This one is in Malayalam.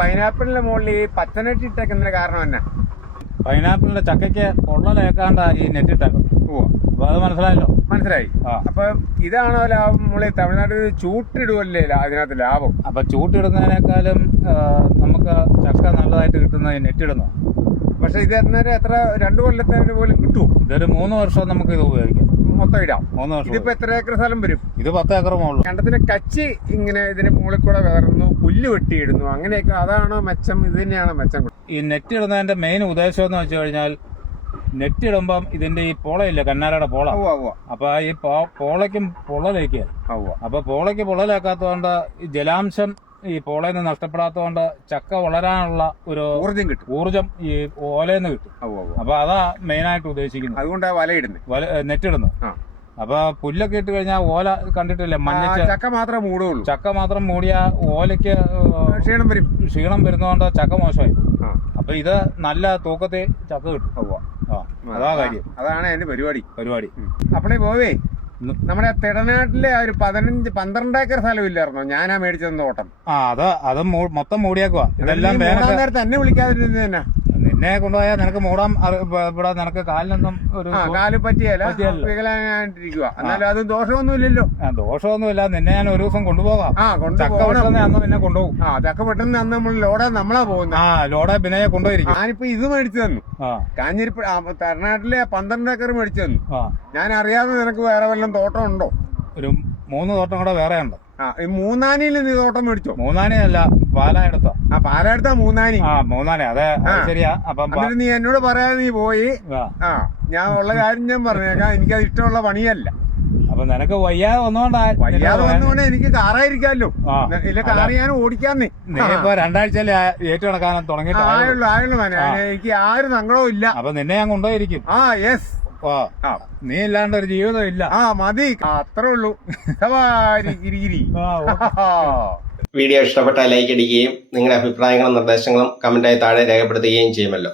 പൈനാപ്പിളിന്റെ മുകളിൽ ഈ പച്ചനെറ്റ് ഇട്ടേക്കുന്നതിന് കാരണം തന്നെ പൈനാപ്പിളിന്റെ ചക്കയ്ക്ക് പൊള്ളലേക്കാണ്ട ഈ നെറ്റ് ഇട്ടേക്കുന്നത്. അപ്പൊ അത് മനസ്സിലായല്ലോ. മനസ്സിലായി. അപ്പൊ ഇതാണോ ലാഭം? നമ്മള് തമിഴ്നാട്ടിൽ ചൂട്ടിടുവല്ലേ അതിനകത്ത് ലാഭം? അപ്പൊ ചൂട്ടിടുന്നതിനേക്കാളും നമുക്ക് ചക്ക നല്ലതായിട്ട് കിട്ടുന്നത് നെറ്റ് ഇടുന്നു. പക്ഷെ ഇത് അന്നേരം എത്ര 2 കൊല്ലത്തിന് പോലും കിട്ടുമോ? ഇതൊരു 3 വർഷം നമുക്ക് ഇത് ഉപയോഗിക്കാം. മൊത്തം ഇടാം. 3 വർഷം. ഇതിപ്പോ എത്ര ഏക്കർ സ്ഥലം വരും? ഇത് 10 ഏക്കർ മുകളിൽ. കണ്ടത്തിന് കച്ചി ഇങ്ങനെ ഇതിന് മുകളിൽ കൂടെ കയറുന്നു, പുല്ല് വെട്ടിയിടുന്നു, അങ്ങനെയൊക്കെ. അതാണോ മെച്ചം? ഇത് തന്നെയാണോ മെച്ചം? ഈ നെറ്റ് ഇടുന്നതിന്റെ മെയിൻ ഉദ്ദേശം എന്ന് വെച്ച് കഴിഞ്ഞാൽ, നെറ്റ് ഇടുമ്പം ഇതിന്റെ ഈ പോളയില്ല, കന്നാലയുടെ പോള. അപ്പൊ ഈ പോളയ്ക്കും പൊള്ളലേക്ക്. അപ്പൊ പോളയ്ക്ക് പൊള്ളലേക്കാത്തതുകൊണ്ട് ഈ ജലാംശം ഈ പോളയിൽ നിന്ന് നഷ്ടപ്പെടാത്തതുകൊണ്ട് ചക്ക വളരാനുള്ള ഒരു ഊർജം ഈ ഓലയിൽ കിട്ടും. അപ്പൊ അതാ മെയിനായിട്ട് ഉദ്ദേശിക്കുന്നത്. അതുകൊണ്ടാ നെറ്റ് ഇടുന്നത്. അപ്പൊ പുല്ലൊക്കെ ഇട്ട് കഴിഞ്ഞാൽ ഓല കണ്ടിട്ടില്ലേ, മഞ്ഞ ചക്ക മാത്രമേ മൂടുള്ളൂ. ചക്ക മാത്രം മൂടിയ ഓലയ്ക്ക് ക്ഷീണം വരുന്നതുകൊണ്ട് ചക്ക മോശമായി. അപ്പൊ ഇത് നല്ല തൂക്കത്തിൽ ചക്ക കിട്ടും. അതാ കാര്യം. അതാണ് അതിന്റെ പരിപാടി. അപ്പളേ പോവേ നമ്മുടെ തിടനാട്ടിലെ ഒരു 15-12 ഏക്കർ സ്ഥലമില്ലായിരുന്നോ ഞാനാ മേടിച്ചത് തോട്ടം? അത് മൊത്തം മൂടിയാക്കുവാ. ഇതെല്ലാം നേരത്തെ എന്നെ വിളിക്കാതിരുന്നത് തന്നെ. നിന്നെ കൊണ്ടുപോയാൽ നിനക്ക് മൂടാൻ ഇവിടെ നിനക്ക് കാലിനൊന്നും ഒരു കാല് പറ്റിയല്ല, വികലായിട്ടിരിക്കുക. എന്നാലും അത് ദോഷമൊന്നുമില്ലല്ലോ. ദോഷമൊന്നുമില്ല. നിന്നെ ഞാൻ ഒരു ദിവസം കൊണ്ടുപോകാം. ചക്ക വെട്ടുന്ന അന്ന് നിന്നെ കൊണ്ടുപോകും. ചക്ക വെട്ടുന്ന അന്ന് നമ്മൾ ലോഡാ നമ്മളാ പോകുന്നത്. ലോഡെ പിന്നെ കൊണ്ടുപോയിരിക്കും. ഞാനിപ്പോ ഇത് മേടിച്ചു തന്നു. കാഞ്ഞിരിപ്പ തമിഴ്നാട്ടിലെ 12 ഏക്കർ മേടിച്ചു തന്നു. ഞാൻ അറിയാതെ നിനക്ക് വേറെ വല്ലതും തോട്ടം ഉണ്ടോ? ഒരു 3 തോട്ടം കൂടെ വേറെ ഉണ്ട്. ഈ മൂന്നാനിയിൽ നീ തോട്ടം മേടിച്ചോ? മൂന്നാനിയല്ല, പാലായെടുത്ത. പാലായെടുത്ത മൂന്നാനി. മൂന്നാനി. അതെ, ശരിയാ. അപ്പം നീ എന്നോട് പറയാതെ നീ പോയി. ഞാൻ ഉള്ള കാര്യം ഞാൻ പറഞ്ഞേക്കാം. എനിക്കത് ഇഷ്ടമുള്ള പണിയല്ല. അപ്പൊ നിനക്ക് വയ്യാതെ വന്നുകൊണ്ട് എനിക്ക് കാറായിരിക്കാമല്ലോ. ഇല്ല, കാറ് ഞാൻ ഓടിക്കാന്നേ. നീ ഇപ്പൊ 2 ആഴ്ചയില് ഏറ്റെടുക്കാൻ തുടങ്ങിയിട്ട് ആയുള്ളൂ. എനിക്ക് ആരും സങ്കടവും ഇല്ല. അപ്പൊ നിന്നെ ഞാൻ കൊണ്ടുപോയിരിക്കും. യെസ്. നീ ഇല്ലാണ്ട് ഒരു ജീവിതം ഇല്ല. മതി, അത്രേ ഉള്ളൂ. വീഡിയോ ഇഷ്ടപ്പെട്ടാൽ ലൈക്ക് അടിക്കുകയും നിങ്ങളുടെ അഭിപ്രായങ്ങളും നിർദ്ദേശങ്ങളും കമന്റായി താഴെ രേഖപ്പെടുത്തുകയും ചെയ്യുമല്ലോ.